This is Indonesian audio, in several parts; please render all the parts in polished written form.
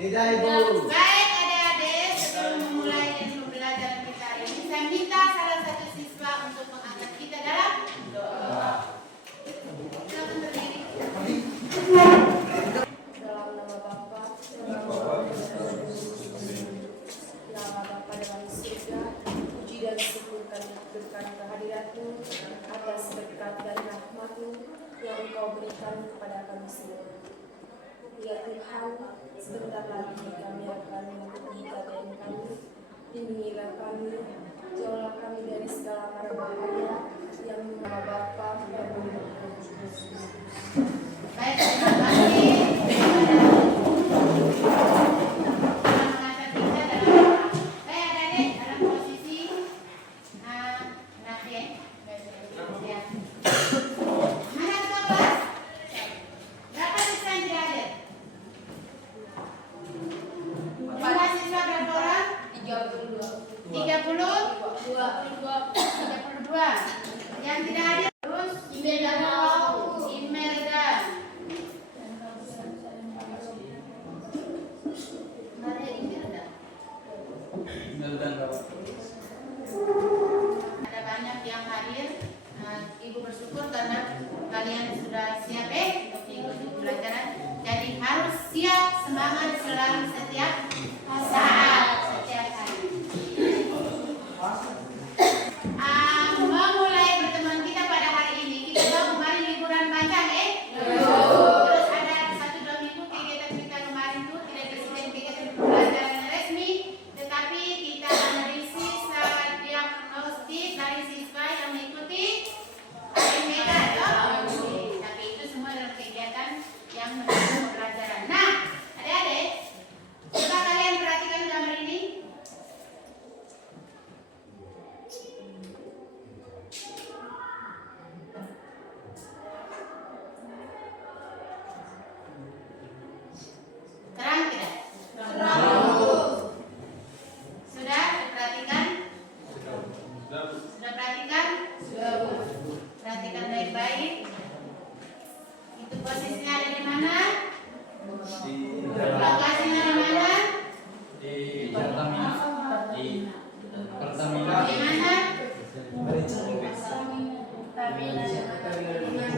Tidak, Ibu. Baik adik-adik, sebelum memulai pembelajaran kita ini, saya minta salah satu siswa untuk mengangkat kita dalam doa. Silakan berdiri. Dalam nama Bapa, dalam surga, puji dan syukur kami haturkan kehadirat-Mu atas berkat dan rahmat-Mu yang Engkau berikan kepada kami semua. Ya Tuhan, sebentar lagi kami akan mengikuti KBM kami. Lindungilah kami, jauhlah kami dari segala mara bahaya yang nama Bapa dan Putra dan Roh Kudus. Baik, terima kasih. Yang tidak hadir terus Imelda. Ada banyak yang hadir. Ibu bersyukur karena kalian sudah siap untuk mengikuti pelajaran. Jadi harus siap, semangat selalu setiap saat, setiap hari. Memulai pertemuan kita pada hari ini, kita tahu kemarin liburan panjang, Terus ada 1-2 minggu kegiatan kita kemarin itu tidak disebut kegiatan pembelajaran resmi, tetapi kita analisis diagnostik dari siswa yang mengikuti AMK, Tapi itu semua adalah kegiatan yang mendukung pembelajaran. Nah, adik-adik, coba kalian perhatikan gambar ini. Terang tidak? Sudah perhatikan? Sudah perhatikan? Perhatikan baik-baik. Itu posisinya ada di mana? Lokasinya di mana? Di Pertamina. Di mana?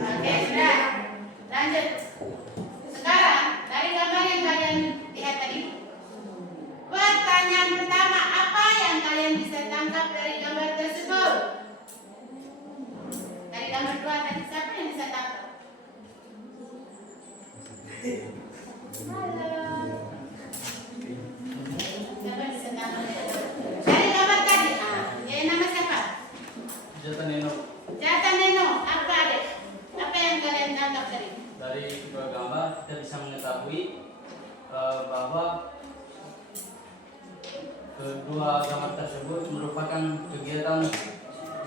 Oke, sudah. Lanjut. Sekarang dari gambar yang kalian lihat tadi, pertanyaan pertama, apa yang kalian bisa tangkap dari gambar tersebut? Dari gambar 2 tadi, siapa yang bisa tangkap? Halo. Siapa bisa tangkap? Dari gambar tadi, nama siapa? Jata Neno. Jata Neno, apa adik? Apa yang kalian tangkap tadi? Dari kedua gambar kita bisa mengetahui bahwa kedua gambar tersebut merupakan kegiatan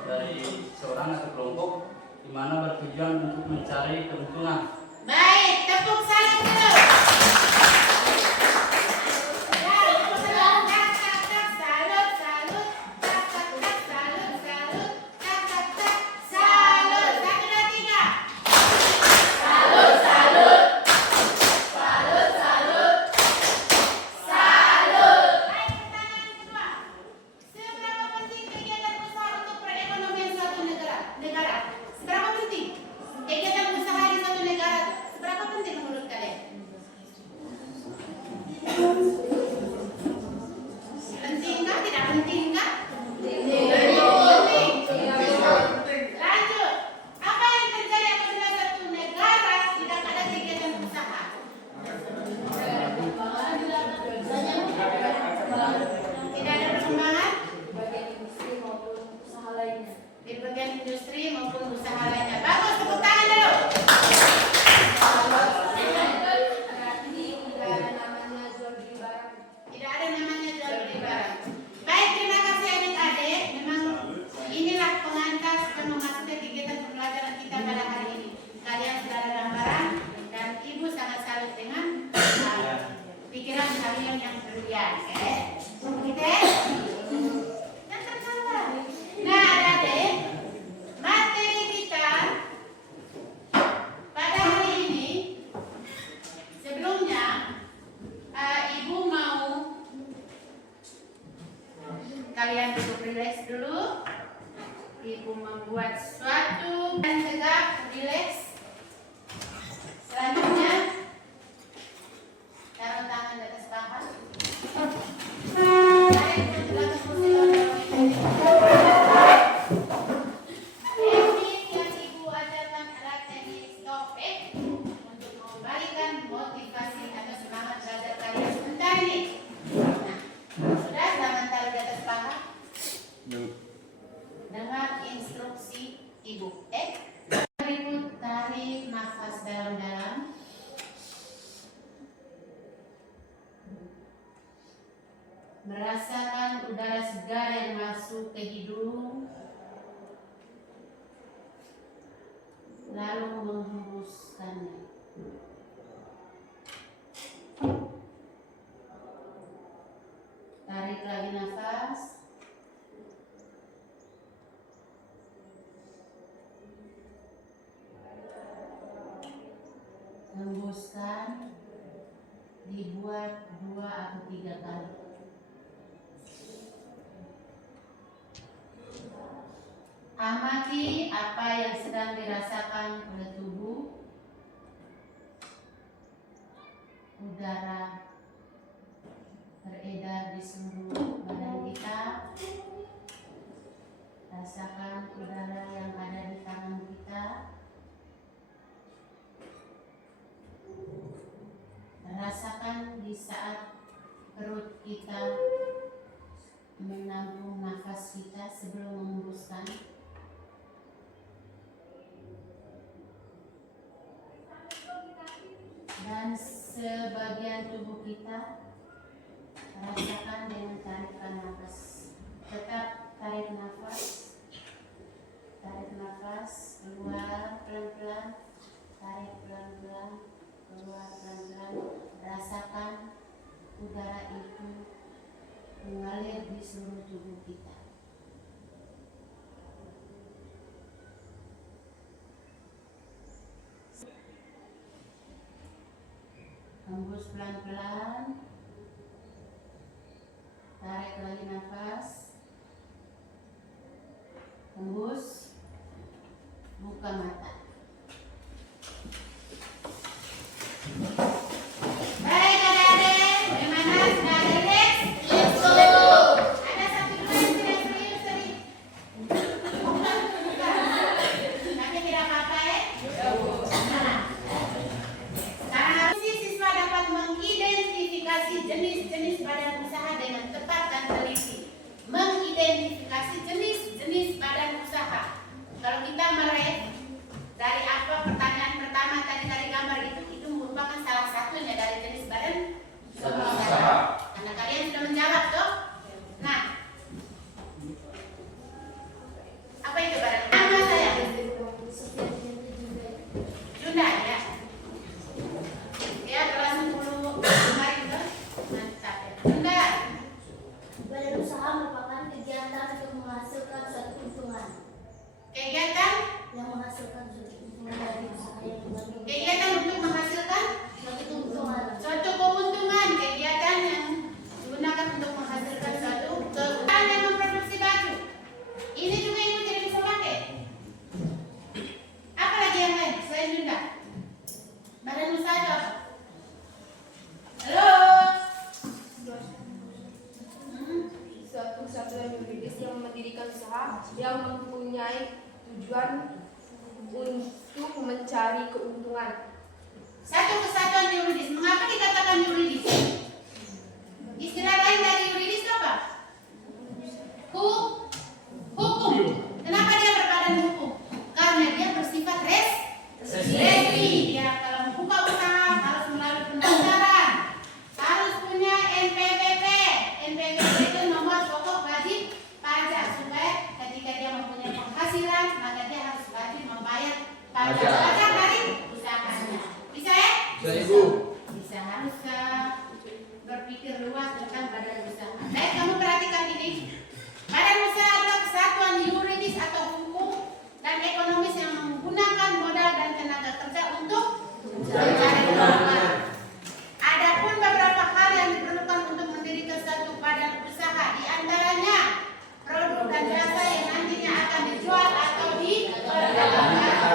dari seorang atau kelompok di mana bertujuan untuk mencari keuntungan. Baik, tepuk salam dulu. Seberapa penting kegiatan usaha di suatu negara? Seberapa penting menurut kalian? Pentingkah? Tidak pentingkah? Penting. Lanjut. Apa yang terjadi apabila satu negara tidak ada kegiatan usaha? Tidak ada perkembangan Bagian industri maupun usaha lainnya. di bagian industri maupun usaha lainnya. Bagus, tepuk tangan dulu. Berarti tidak ada namanya jual beli barang. Tidak ada namanya jual beli barang. Baik, terima kasih adik-adik. Memang inilah pengantar dan memasuki kegiatan pembelajaran kita pada hari ini. Kalian sudah ada gambaran dan ibu sangat salut dengan pikiran kalian yang brilian. Oke? Yang tersalah. Nah, adik-adik, materi kita pada hari ini sebelumnya ibu relax. Selanjutnya taruh tangan di atas paha. Tarik ke belakang kursi teknik yang ibu ajarkan adalah teknik stopek untuk mengembalikan motivasi atau semangat belajar kalian sebentar ini. Nah, sudah tangan taruh di atas paha. Dengar instruksi ibu. Berikut tarik nafas dalam-dalam. Merasakan udara segar yang masuk ke hidung, lalu menghembuskannya. Tarik lagi nafas. Hembuskan, dibuat 2 atau 3 kali. Amati apa yang sedang dirasakan oleh tubuh. Udara beredar di seluruh badan kita. Rasakan udara yang ada di tangan kita. Rasakan di saat perut kita menampung nafas kita sebelum menghembuskan. Dan sebagian tubuh kita rasakan dengan tarikan nafas. Tetap tarik nafas, keluar pelan-pelan, tarik pelan-pelan, keluar pelan-pelan. Rasakan udara itu mengalir di seluruh tubuh kita. Hembus pelan-pelan, tarik lagi nafas, hembus, buka mata. Baik adik-adik, bagaimana? Sudah relax? Let's go! Ada satu dua yang tidak serius tadi. Bukan. Tapi tidak apa-apa ya? Nah. Sekarang siswa dapat mengidentifikasi jenis-jenis badan usaha dengan tepat dan teliti. Mengidentifikasi jenis-jenis badan usaha. Kalau kita merek dari apa pertanyaan pertama tadi dari gambar itu merupakan salah satunya dari jenis badan usaha. Karena kalian sudah menjawab toh. Nah, apa itu badan usaha? Nama saya Junda ya. Ya, kelas 10 kemarin tuh. Mantap ya. Junda. Badan usaha merupakan kegiatan untuk menghasilkan suatu keuntungan Kegiatan yang menghasilkan suatu keuntungan dari usaha yang dibangun. Kegiatan untuk menghasilkan Suatu keuntungan suatu keuntungan. Kegiatan yang digunakan untuk menghasilkan suatu keuntungan yang memproduksi baju. Ini juga ibu tidak bisa pakai. Apa lagi yang lain selain Junda? Badan usaha itu apa? Halo. Suatu kesatuan yuridis yang mendirikan usaha yang mempunyai tujuan untuk mencari keuntungan. Satu kesatuan yuridis. Mengapa dikatakan yuridis? Istilah lain dari yuridis itu apa? Hukum. Kenapa dia berbadan hukum? Karena dia bersifat resmi. Dia kalau membuka usaha harus melalui pendaftaran, harus punya NPWP. NPWP itu nomor pokok wajib pajak, supaya ketika dia mempunyai penghasilan maka dia harus wajib membayar pajak dari usahanya. Bisa ya? Bisa, Ibu. Bisa, harus berpikir luas tentang badan usaha. Baik, kamu perhatikan ini. Badan usaha adalah kesatuan yuridis atau hukum dan ekonomis yang menggunakan modal dan tenaga kerja untuk mencari keuntungan. Adapun beberapa hal yang diperlukan untuk mendirikan suatu badan usaha, di antaranya produk dan jasa yang nantinya akan dijual atau diperdagangkan.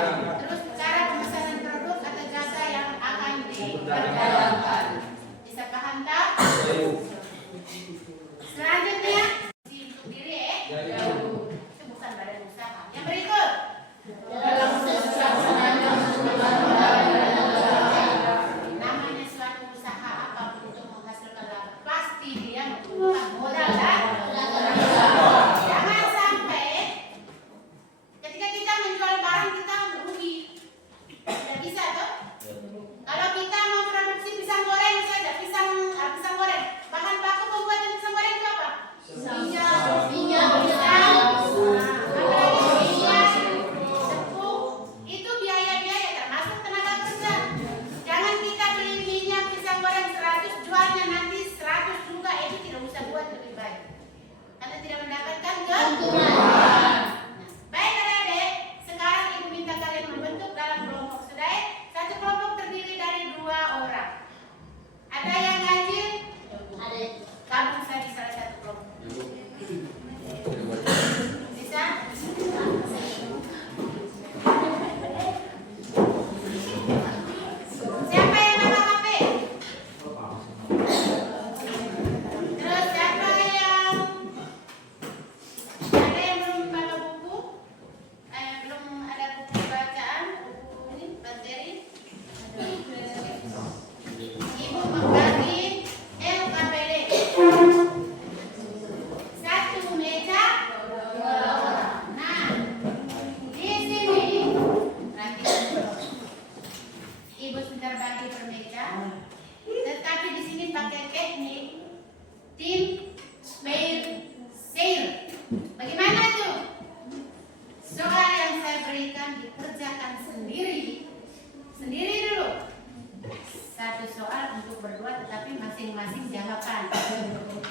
masing-masing jawaban.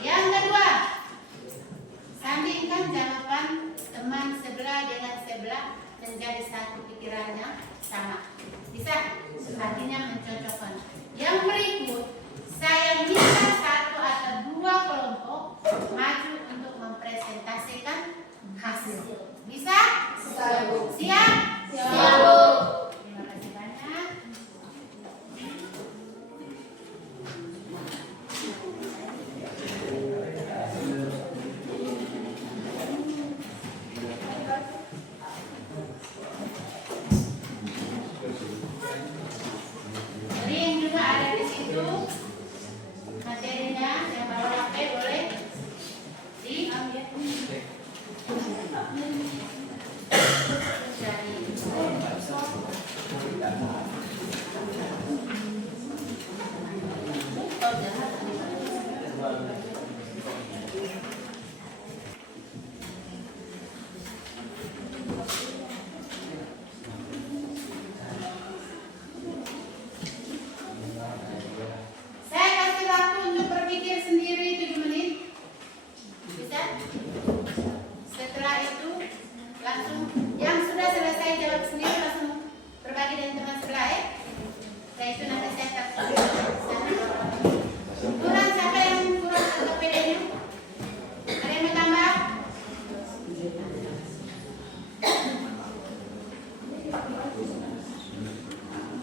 Yang kedua, sandingkan jawaban teman sebelah dengan sebelah menjadi satu pikirannya sama. Bisa? Artinya mencocokkan. Yang berikut, saya minta satu atau dua kelompok maju untuk mempresentasikan hasil. Bisa? Siap? Siap. Terima kasih banyak. Link juga ada di situ. Materinya yang bawa HP boleh diambil. Saya kasih waktu untuk berpikir sendiri 7 menit. Bisa? Setelah itu langsung yang sudah selesai jawab sendiri langsung berbagi dengan teman sebelah ya. Setelah itu nanti saya kasih sana. Kurang siapa yang kurang agak pedenya? Ada yang mau tambah?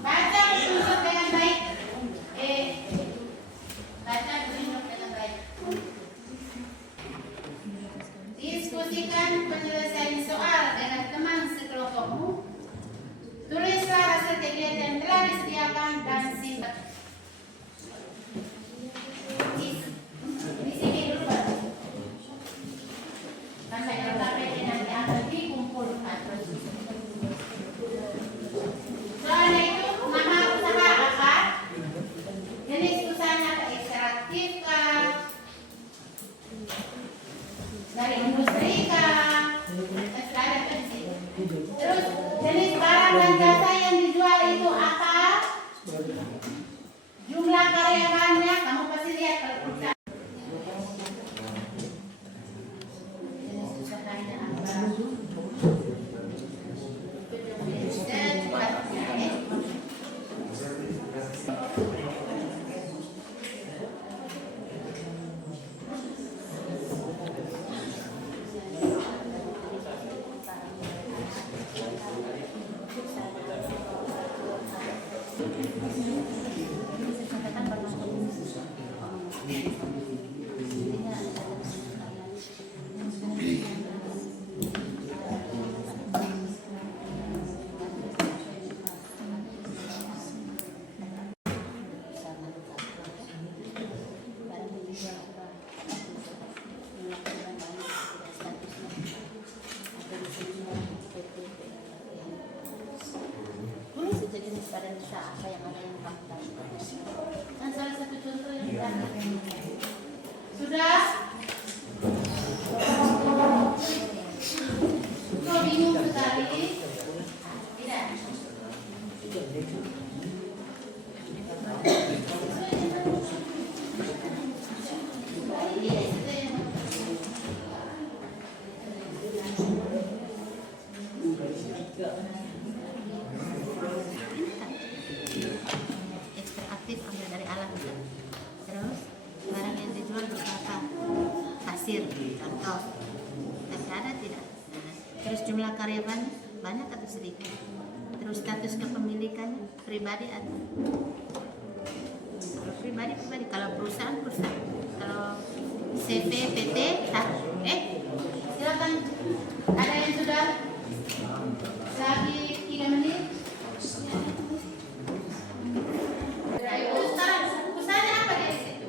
Baca tunjuk dengan baik. Baca tunjuk dengan baik. Diskusikan penyelesaian soal dengan teman sekelompokmu. Tulislah hasil kegiatan yang telah disediakan dan simpan. Di sini dulu Pak. Sampai LKPD nanti akan dikumpulkan. Soalnya itu nama usaha apa? Jenis usahanya apa? Ekstraktif kah? Dari industri kah? Ada apa di sini? Terus jenis barang dan jasa yang dijual itu apa? Jumlah karyawannya kamu pasti lihat kalau perusahaan. Jenis usahanya apa? Secepatnya ya. Jenis badan usaha apa yang ada yang kamu tahu? Dan salah satu contoh yang kita sudah kok bingung sekali? Tidak. Ekstraktif ambil dari alam. Terus barang yang dijual berapa? Pasir, contoh. Tapi ada tidak? Terus jumlah karyawan banyak atau sedikit? Terus status kepemilikannya pribadi atau? Kalau pribadi, kalau perusahaan. Kalau CV, PT, silakan. Ada yang sudah? Lagi 3 menit. Usahanya apa dari situ?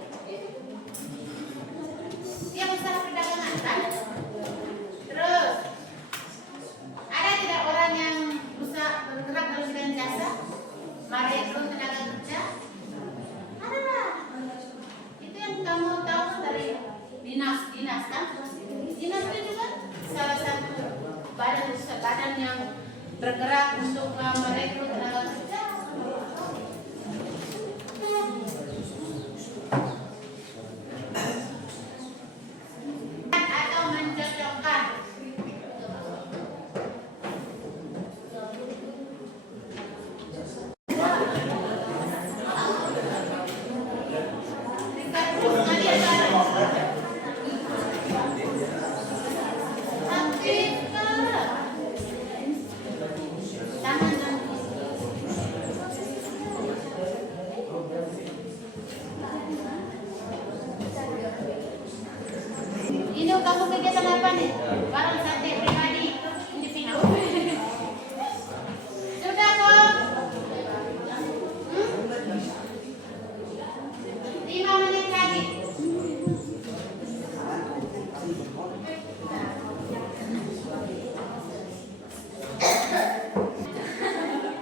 Dia usaha perdagangan kan? Terus ada tidak orang yang usaha bergerak dalam bidang jasa? Merekrut tenaga kerja? Ada lah. Itu yang kamu tahu dari dinas kan? Dinas itu kan salah satu badan yang bergerak untuk merekrut tenaga kerja. Warung sate pribadi individu. Sudah kok? 5 menit lagi.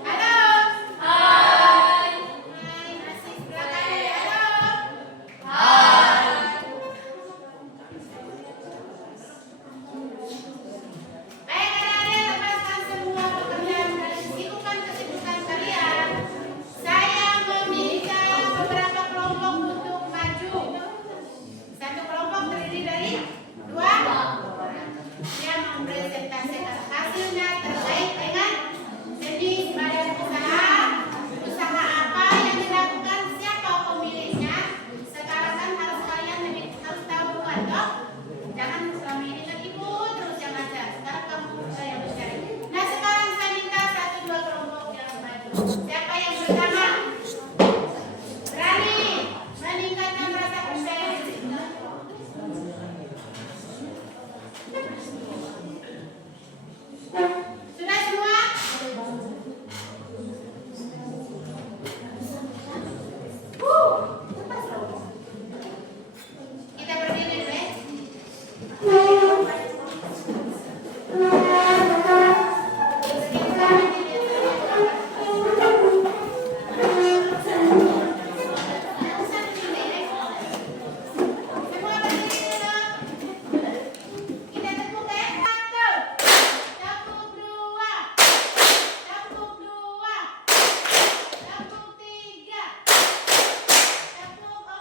Halo. Hai, masih sebelah kali. Halo. Baik, adik-adik, lepaskan semua pekerjaan dan kesibukan kalian. Saya meminta beberapa kelompok untuk maju. Satu kelompok terdiri dari 2 orang yang mempresentasikan hasilnya terkait dengan jenis badan usaha apa yang dilakukan, siapa pemiliknya. Sekarang kan harus kalian harus tahu duluan, toh. Jangan selama ini tertipu terus yang ngajar. Sekarang kamu yang mencari. Nah, sekarang saya minta 1-2 kelompok yang maju. Siapa yang pertama? Berani meningkatkan rasa percaya diri. Sudah semua? Kita berdiri dulu ya. Semua berdiri dulu. Kita tepuk ya. 1, tepuk 2, tepuk 2, tepuk 3, tepuk 4,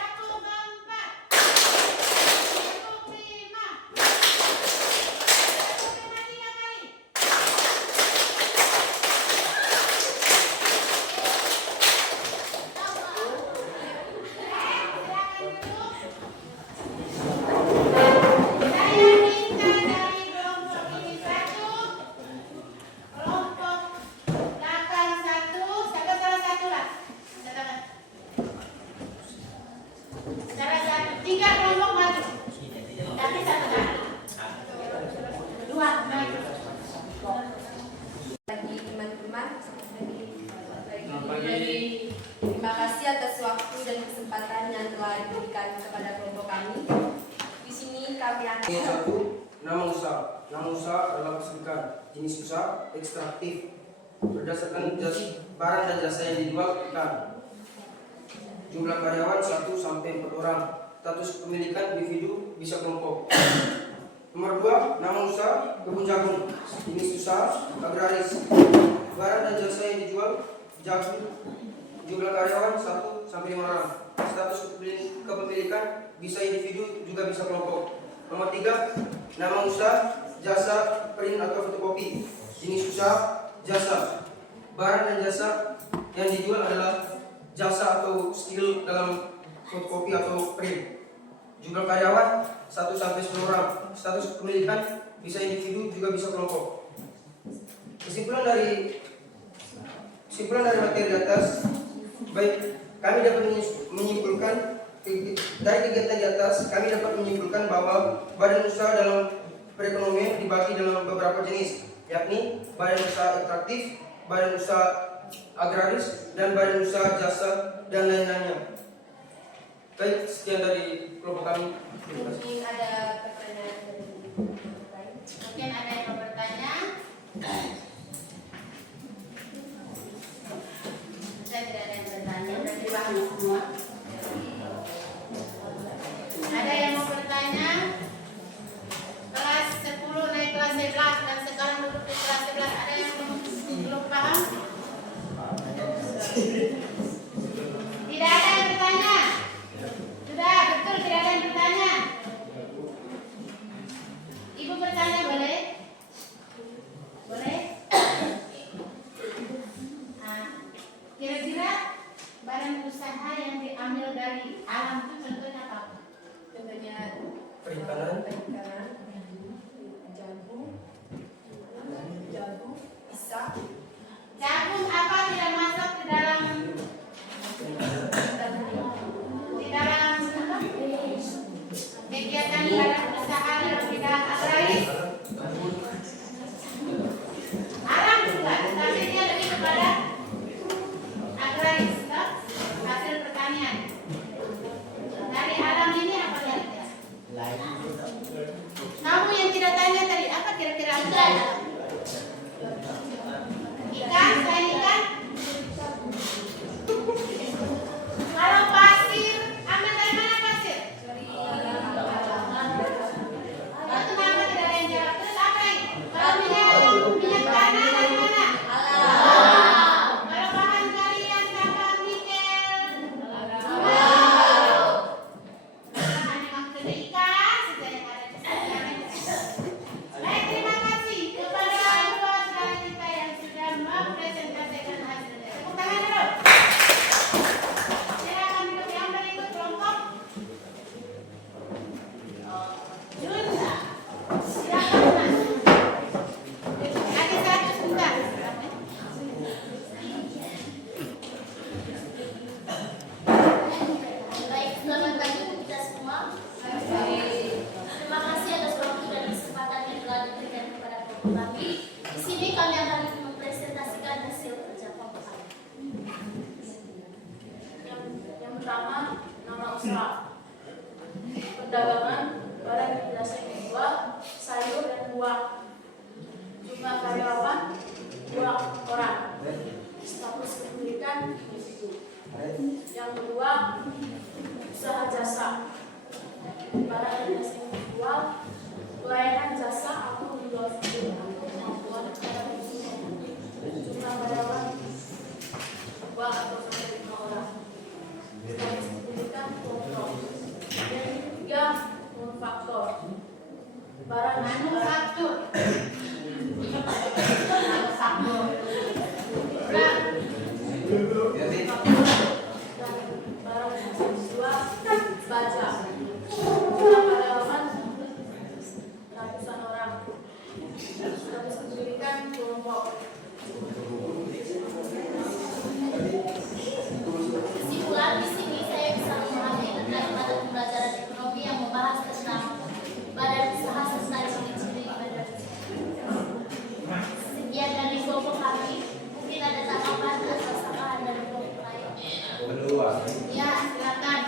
tepuk 5, tepuk 5 3 kali. Silakan duduk. Saya minta dari kelompok ini 1, kelompok belakang 1, salah satu lah. Salah satu, 3 kelompok maju. Tapi 1 kali. 2 maju. Bagi teman-teman, terima kasih atas waktu dan kesempatan yang telah diberikan kepada kelompok kami. Di sini kami akan Yang 1, nama usaha. Nama usaha adalah masukan jenis usaha ekstraktif berdasarkan barang dan jasa yang dijual ikan. Jumlah karyawan 1 sampai 4 orang. Status kepemilikan individu bisa kelompok. Nomor 2, nama usaha kebun jagung. Jenis usaha agraris. Barang dan jasa yang dijual jagung. Jumlah karyawan 1 sampai 5 orang. Status kepemilikan bisa individu juga bisa kelompok. Nomor 3, nama usaha jasa print atau fotokopi. Jenis usaha jasa. Barang dan jasa yang dijual adalah jasa atau skill dalam fotokopi atau print. Jumlah karyawan 1 sampai 10 orang. Status kepemilikan bisa individu juga bisa kelompok. Kesimpulan dari materi atas, baik, kami dapat menyimpulkan dari kegiatan di atas, kami dapat menyimpulkan bahwa badan usaha dalam perekonomian dibagi dalam beberapa jenis, yakni badan usaha ekstraktif, badan usaha agraris, dan badan usaha jasa dan lain-lainnya. Baik, sekian dari kelompok kami. Terima kasih. mungkin ada pertanyaan dari lain. Mungkin ada yang mau bertanya? Saya tidak ada yang bertanya, berarti paham semua. Ada yang mau bertanya? Kelas 10 naik kelas 11 dan sekarang duduk di kelas 11, ada yang belum paham? Tidak ada yang bertanya? Sudah, betul tidak ada yang bertanya? Ibu bertanya boleh? Boleh? Nah, kira-kira badan usaha yang diambil dari alam itu contohnya apa? Contohnya Perikanan, jagung, pisang, Jagung apa tidak masuk di dalam kegiatan Yang kedua, usaha jasa. Barang dan jasa yang dijual, pelayanan jasa atau menjual sendiri atau kemampuan para konsumen. Jumlah karyawan 2 atau sampai 5 orang. Status pendidikan kontrol. Yang ketiga, manufaktur. Barang Manufaktur. Manufaktur. barang yang dijual, baja. Jumlah karyawan ratusan orang. Status pendidikan kelompok. Kesimpulan di sini saya bisa memahami tentang mata pembelajaran ekonomi yang membahas tentang badan usaha serta ciri-ciri badan usaha. Sekian dari kelompok kami. Mungkin ada tanggapan atau tambahan dari kelompok lain. Ya, silakan.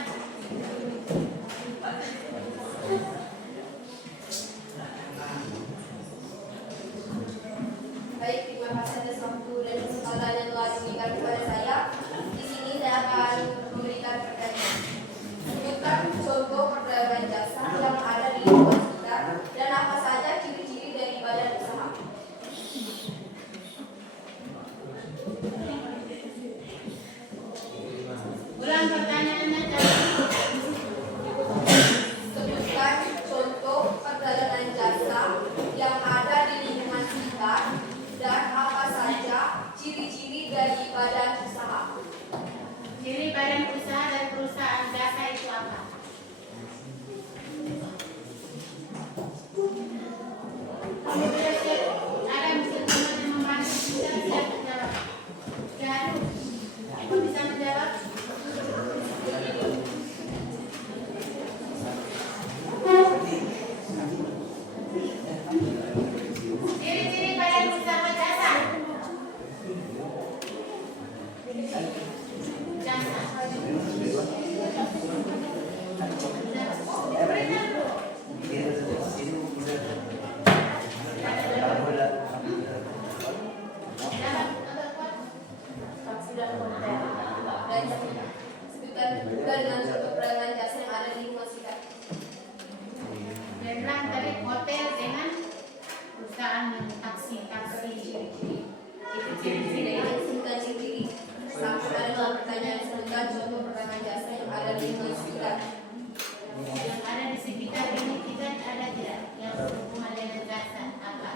Baik, terima kasih atas waktu dan kesempatan yang telah diberikan kepada saya. Di sini saya akan memberikan pertanyaan. Tunjukkan contoh perdagangan jasa yang ada di lingkungan kita dan apa saja ciri-ciri dari badan usaha. Ulang pertanyaannya tadi. Tunjukkan contoh perdagangan jasa yang ada di lingkungan kita dan apa saja ciri-ciri dari badan usaha. Ciri badan usaha dan perusahaan jasa itu apa? Apabila ada mesin teman yang membantu kita, siap menjawab. Dan Ibu bisa menjawab. Ciri-ciri badan usaha jasa. Saksi dan konten. Dan sebutkan juga dengan contoh perdagangan jasa yang ada di lingkungan kita. Dan bilang tadi hotel dengan perusahaan yang taksi ciri-ciri. Itu ciri-ciri. Sebutkan ciri-ciri. Sampai ada dalam pertanyaan sebutkan contoh perdagangan jasa yang ada di lingkungan sekitar. Yang ada di sekitar ini kita ada tidak yang berhubungan dengan jasa apa?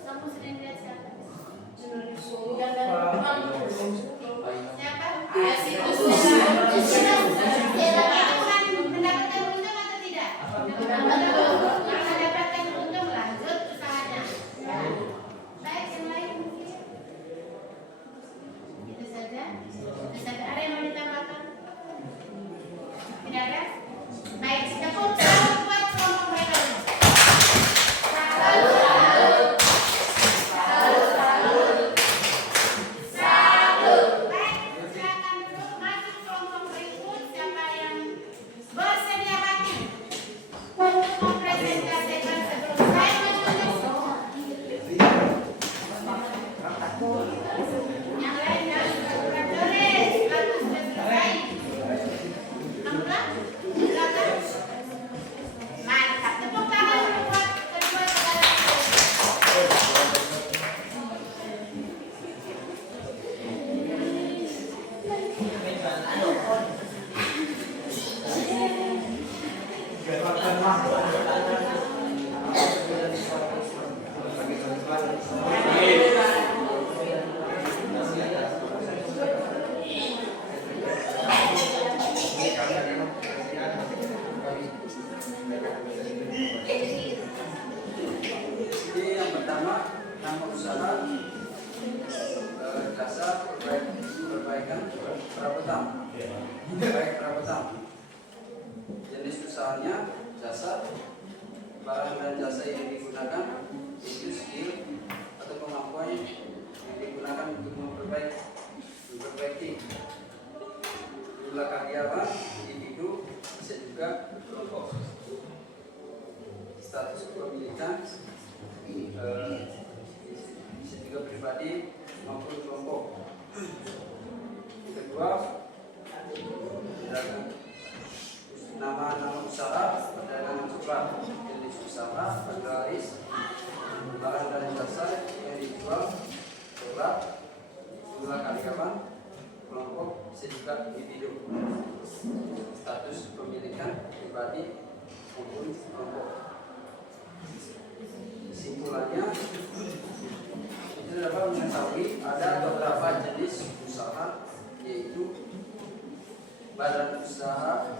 Kamu sering lihat siapa? Dan memang Siapa? Ya, situs. Itu kan mendapatkan untung atau tidak? Yang mendapatkan untung lanjut usahanya. Baik, yang lain mungkin. Itu saja. Ada yang mau ditambahkan? Tidak ada? Baik, cukup. Selamat buat kelompok mereka dulu. Baik, silakan dulu maju kelompok berikut. Siapa yang bersedia maju untuk mempresentasikan sebelum saya menulis. Yang lain harus berkurang tulis. Bagus, sudah selesai. Alhamdulillah, silakan. Mantap, tepuk tangan dulu buat kedua saudara. Jadi yang pertama nama usaha jasa perbaikan perabotan. Baik perabotan. Jenis usahanya jasa, barang dan jasa yang digunakan itu skill atau kemampuan yang digunakan untuk memperbaiki jumlah karyawan, individu, bisa juga kelompok. status kepemilikan individu pribadi maupun kelompok. Kedua, nama usaha, perdagangan curah, jenis usaha, agraris, barang dan jasa yang dijual, berat, jumlah karyawan, kelompok, sertifikat individu, status kepemilikan pribadi maupun kelompok. Kesimpulannya, kita dapat mengetahui ada beberapa jenis usaha, yaitu badan usaha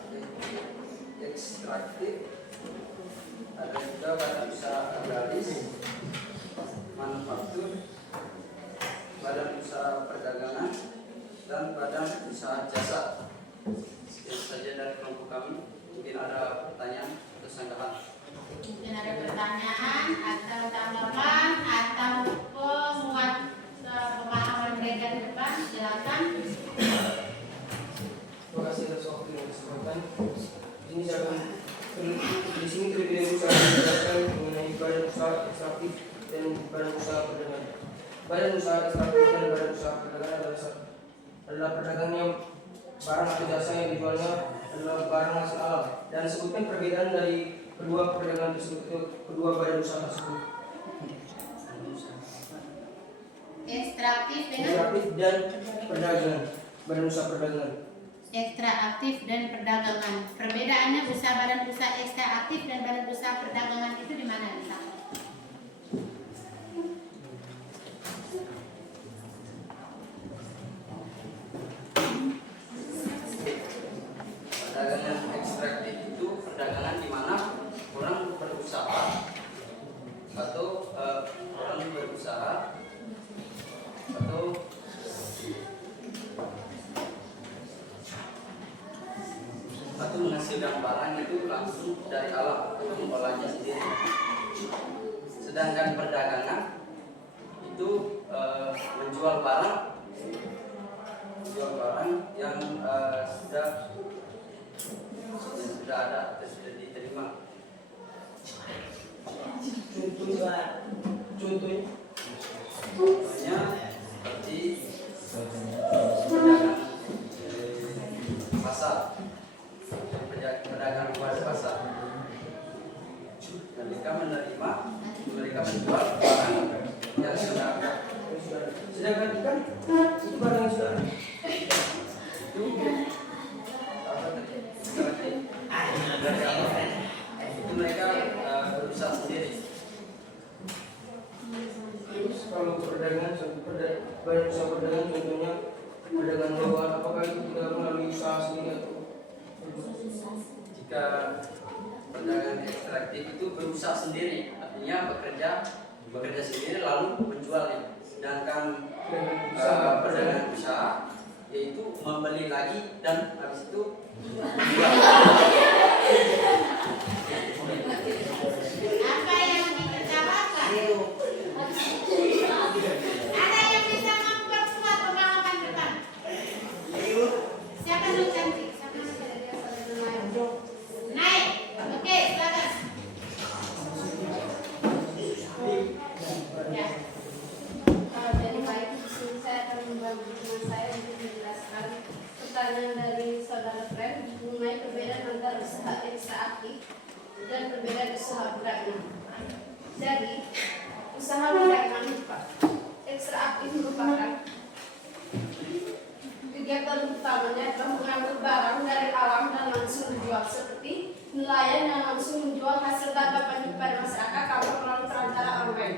ekstraktif, ada juga badan usaha agraris, manufaktur, badan usaha perdagangan, dan badan usaha jasa. Sekian saja dari kelompok kami. Mungkin ada pertanyaan atau sanggahan. Mungkin ada pertanyaan atau tanggapan atau pemuat pemahaman mereka di depan, silakan. Terima kasih atas waktu yang disempatkan. Ini saya akan di sini terlebih dahulu saya akan menjelaskan mengenai badan usaha ekstraktif dan badan usaha perdagangan. Badan usaha ekstraktif dan badan usaha perdagangan adalah pedagangnya barang atau jasa yang dijualnya adalah barang hasil alam, dan sebutkan perbedaan dari kedua perdagangan tersebut, kedua badan usaha tersebut. Ekstraktif Dan perdagangan, badan usaha perdagangan. ekstraktif dan perdagangan. Perbedaannya usaha badan usaha ekstraktif dan badan usaha perdagangan itu di mana? Perdagangan ekstraktif itu perdagangan di mana orang berusaha atau orang berusaha atau menghasilkan barang itu langsung dari alam atau mengolahnya sendiri. Sedangkan perdagangan itu menjual barang yang sudah ada atau sudah diterima. Contohnya seperti pedagang pasar, pedagang pada pasar. Mereka menerima, mereka menjual barang yang sudah ada. Sedangkan kan itu barang yang sudah ada. Itu mereka berusaha sendiri. Terus kalau perdagangan, badan usaha perdagangan contohnya perdagangan hewan, apakah itu tidak melalui usaha sendiri atau? Jika perdagangan ekstraktif itu berusaha sendiri, artinya bekerja sendiri lalu menjualnya. Sedangkan perdagangan usaha yaitu membeli lagi dan habis itu menjual. Apa yang diketawakan? Ada yang bisa memperkuat pemahaman depan? Siapa dulu cantik? Naik. Oke, silakan. Ya. Jadi baik, di sini saya akan membantu teman saya untuk menjelaskan pertanyaan dari saudara Frank mengenai perbedaan antara usaha ekstraktif dan perbedaan usaha perdagangan. Jadi, usaha perdagangan ekstraktif merupakan kegiatan utamanya adalah mengambil barang dari alam dan langsung dijual, seperti nelayan yang langsung menjual hasil tangkapan kepada masyarakat tanpa melalui perantara orang lain.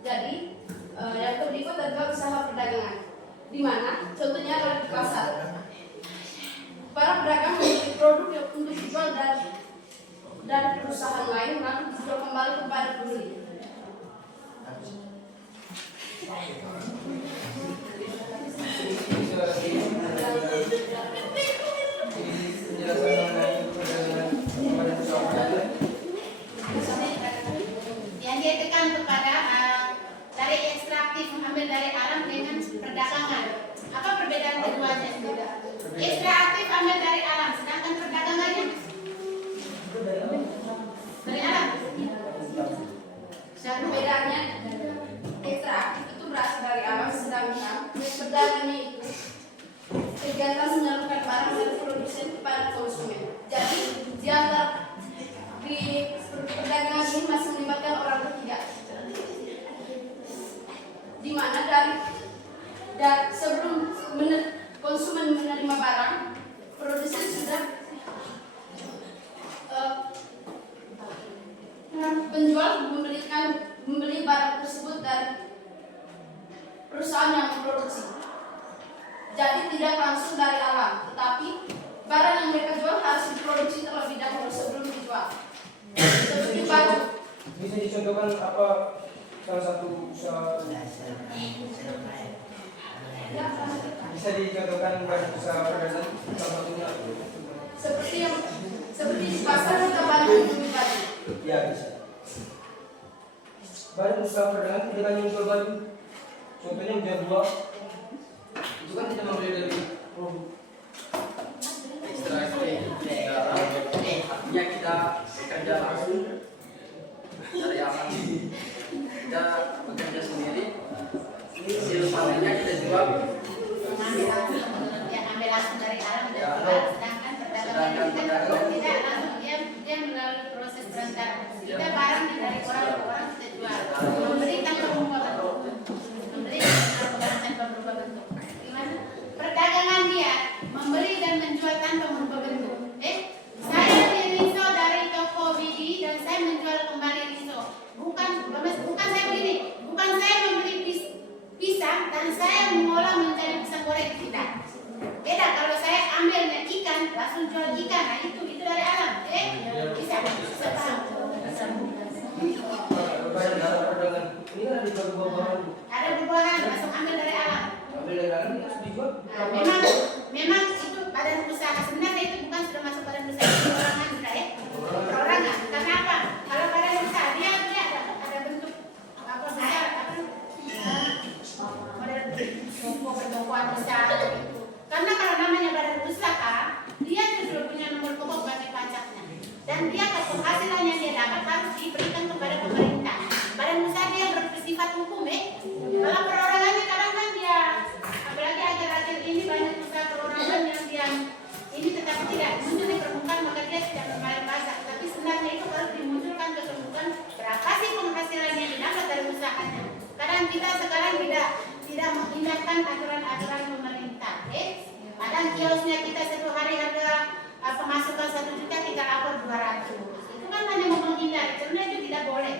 Jadi, yang berikut adalah usaha perdagangan, di mana contohnya adalah di pasar. Para pedagang membeli produk yang untuk dijual dari perusahaan lain lalu dijual kembali kepada pembeli. Yang dia tekan kepada dari ekstraktif mengambil dari alam dengan perdagangan. Apa perbedaan keduanya? Ekstraktif ambil dari alam, sedangkan perdagangannya Bisa dicontohkan apa salah satu usaha? Bisa dicontohkan badan usaha perdana salah satunya? Seperti di pasar kita banyak beli baju. Ya bisa. Badan usaha perdana tidak hanya menjual baju. Contohnya menjual buah. Itu kan tidak membeli dari produk. Ekstraktif dalam artinya kita bekerja langsung dari alam. Kita bekerja sendiri. Hasil panennya kita jual. Ambil langsung dari alam dan Ya, jual, sedangkan perdagangan sedangkan kita pedagang tidak langsung dia melalui proses perantara. Kita barang dari orang ke orang kita jual, memberi tanpa berubah bentuk, memberi tanpa berubah bentuk. Gimana? Perdagangan dia membeli dan menjual tanpa merubah bentuk. Saya beli riso dari toko Widi dan saya menjual kembali riso. Bukan saya begini, bukan saya membeli pisang dan saya mengolah menjadi pisang goreng, tidak. Beda kalau saya ambilnya ikan langsung jual ikan, nah itu dari alam, bisa paham. Badan usaha perdagangan ini kan ada buah-buahan. Ada buah-buahan langsung ambil dari alam. Ambil dari alam ini harus dijual. Nah, memang itu badan usaha sebenarnya itu bukan sudah masuk badan usaha itu perorangan sudah ya. Perorangan. Karena apa? Kalau badan usaha dia ada bentuk apa besar apa model pokok-pokokan besar gitu. Karena kalau namanya badan usaha dia sudah punya nomor pokok bagi pajaknya dan dia penghasilannya dia dapat harus diberikan kepada pemerintah. Badan usaha dia bersifat hukum Kalau perorangannya kadang kan dia apalagi akhir-akhir ini banyak usaha perorangan yang dia ini tetapi tidak muncul di permukaan maka dia tidak membayar pajak. Tapi sebenarnya itu harus dimunculkan ke permukaan berapa sih penghasilan yang didapat dari usahanya. Kadang kita sekarang tidak mengindahkan aturan-aturan pemerintah. Kadang kiosnya kita satu hari harga pemasukan 1 juta kita lapor 200. Itu kan hanya menghindari, sebenarnya itu tidak boleh.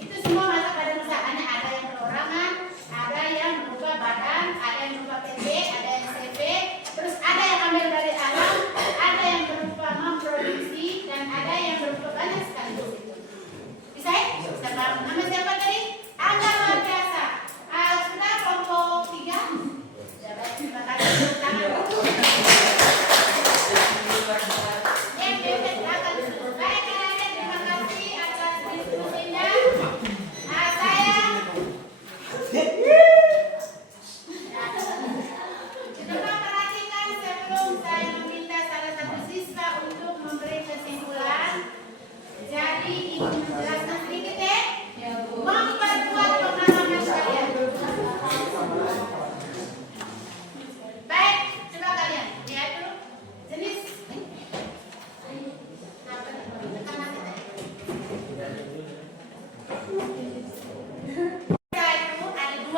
Itu semua masuk pada usahanya, ada yang perorangan, ada yang berupa badan, ada yang berupa PT, ada yang CV, terus ada yang ambil dari alam, ada yang berupa memproduksi, dan ada yang berupa banyak sekali. Bisa ya? Bisa paham? Nama siapa tadi? Anda luar biasa. Sudah kelompok 3. Terima kasih. Tepuk tangan. Terima kasih atas diskusinya. Coba perhatikan sebelum saya meminta salah satu siswa untuk memberi kesimpulan. Jadi ingin menjelaskan sedikit memperkuat pemahaman kalian. Baik, coba kalian lihat dulu jenis apa nih? Tekan mati tadi. Itu ada 2.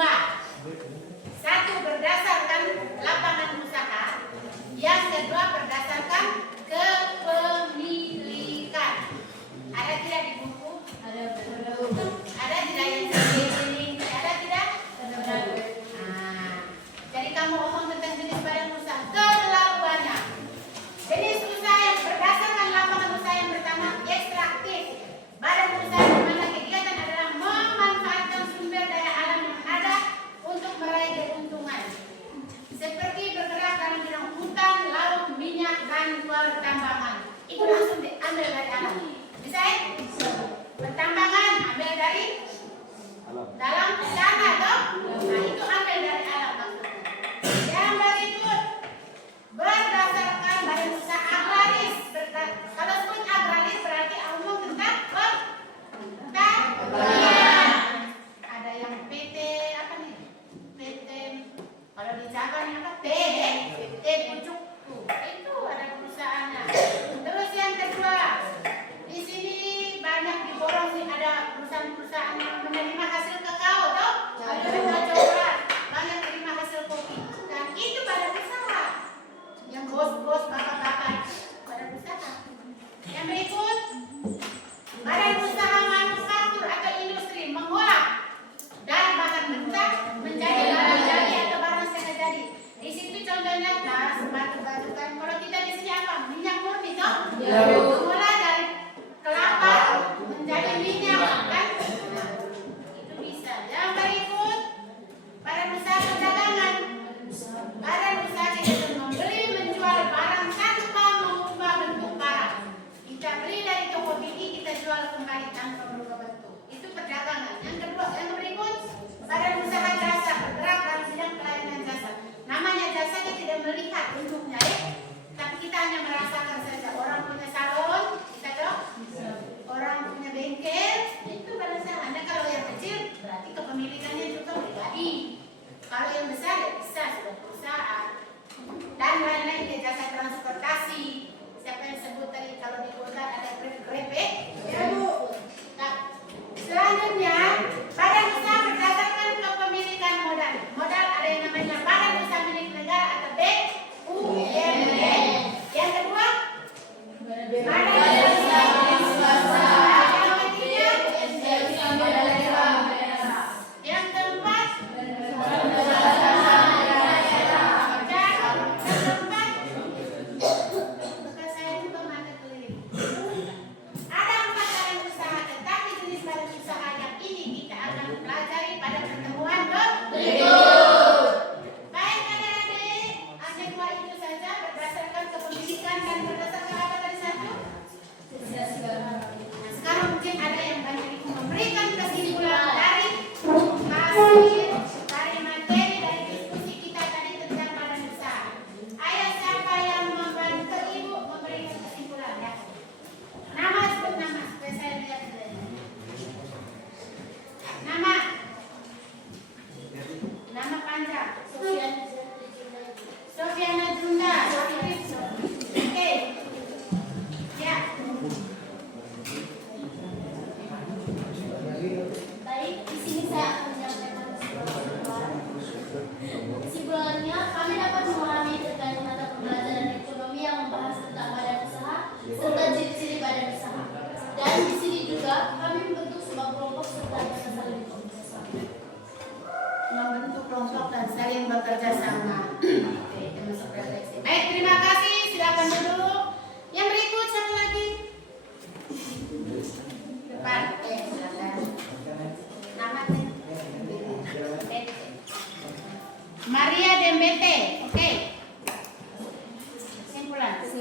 Satu berdasarkan lapangan usaha, yang kedua berdasarkan kepemilikan. Ada tidak di buku? Ada tidak yang ini? Ada tidak? Jadi kamu ngomong tentang jenis badan usaha terlalu banyak. Jenis usaha yang berdasarkan lapangan usaha yang pertama ekstraktif. Badan usaha di mana kegiatan adalah memanfaatkan sumber daya alam yang ada untuk meraih keuntungan. Seperti bergerak dalam bidang hutan, laut, minyak, dan pertambangan. Itu langsung diambil dari alam. Bisa ya? Pertambangan ambil dari dalam tanah toh? Nah itu ambil dari alam maksudnya. Yang berikut berdasarkan badan usaha agraris. Kalau sebut agraris berarti umum tentang pertanian. Ada yang PT apa nih? PT kalau di Jawa nih apa? PT Pucuk. Itu ada perusahaannya. Terus yang kedua, di sini banyak diborong sih ada perusahaan-perusahaan yang menerima hasil kakao toh? Menerima coklat, banyak menerima hasil kopi. Dan itu badan usaha. Yang bos-bos, bapak-bapak, badan usaha. Yang berikut, badan usaha manufaktur atau industri mengolah dari bahan mentah menjadi barang jadi atau barang setengah jadi. Di situ contohnya tas, batu-batu kan. Kalau kita di sini apa? Minyak murni toh? Mengolah dari kelapa menjadi minyak.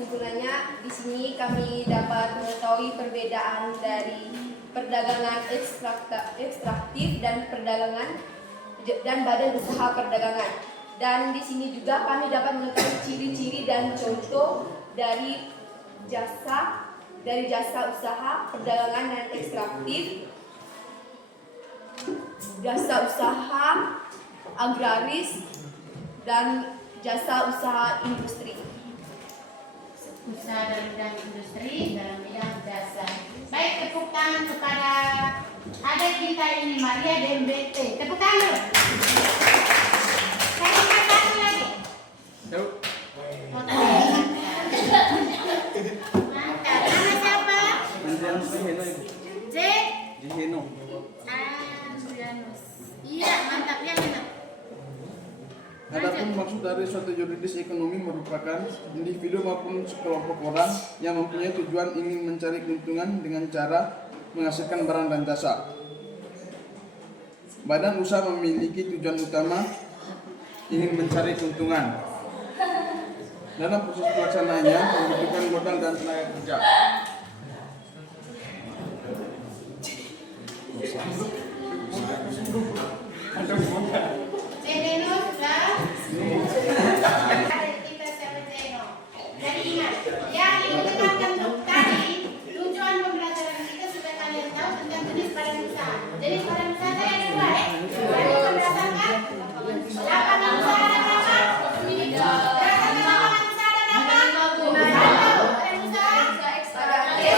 Gunanya di sini kami dapat mengetahui perbedaan dari perdagangan ekstraktif dan badan usaha perdagangan. Dan di sini juga kami dapat mengetahui ciri-ciri dan contoh dari jasa usaha perdagangan dan ekstraktif, jasa usaha agraris, dan jasa usaha industri. Usaha dalam bidang industri, dalam bidang jasa. Baik, tepuk tangan kepada adik kita ini, Maria DMBT. Tepuk tangan dulu. Saya ingin satu lagi. Oke. Mantap. Nama siapa? J. Adrianus. Iya, mantap ya, Nino. Adapun maksud dari suatu yuridis ekonomi merupakan individu maupun sekelompok orang yang mempunyai tujuan ingin mencari keuntungan dengan cara menghasilkan barang dan jasa. Badan usaha memiliki tujuan utama ingin mencari keuntungan. Dalam proses pelaksanaannya membutuhkan modal dan tenaga kerja. Zeno sudah. Kita siapa Zeno? Jadi ingat, yang ditekankan tadi tujuan pembelajaran kita sudah kalian tahu tentang jenis badan usaha. Jenis badan usaha tadi ada dua ya. Berarti berdasarkan lapangan usaha ada berapa? Berdasarkan lapangan usaha ada berapa? Badan usaha ekstraktif.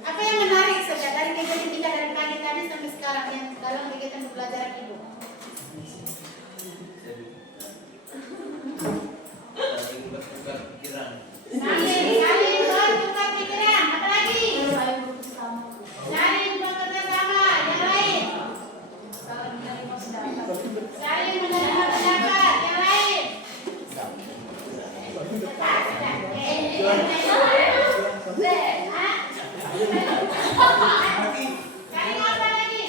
Apa yang menarik saja dari kegiatan kita dari pagi tadi sampai sekarang yang dalam kegiatan pembelajaran Ibu? Saling bertukar pikiran. Apa lagi? Saling bekerja sama. Yang lain? Saling menerima pendapat. Yang lain? Saling apa lagi?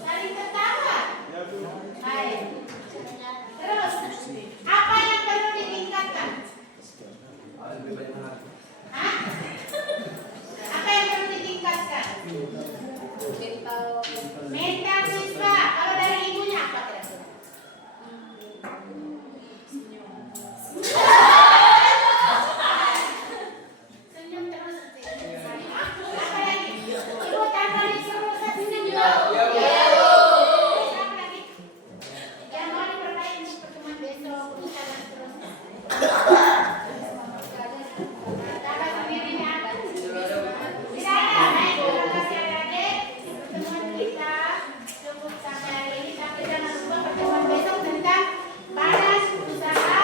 Saling tertawa. Baik. Terus, apa yang perlu ditingkatkan? Hah? Apa yang perlu ditingkatkan? Mental siswa. Kalau dari ibunya apa kira-kira? Senyum terus. Apa lagi? Ibu tanpa disuruh senyum juga. Apa lagi? Yang mau diperbaiki untuk pertemuan besok, lusa dan seterusnya. Sahabat sendirinya apa? Tidak ada. Baik, terima kasih adik-adik. Pertemuan kita cukup sampai hari ini. Tapi jangan lupa pertemuan besok tentang badan usaha.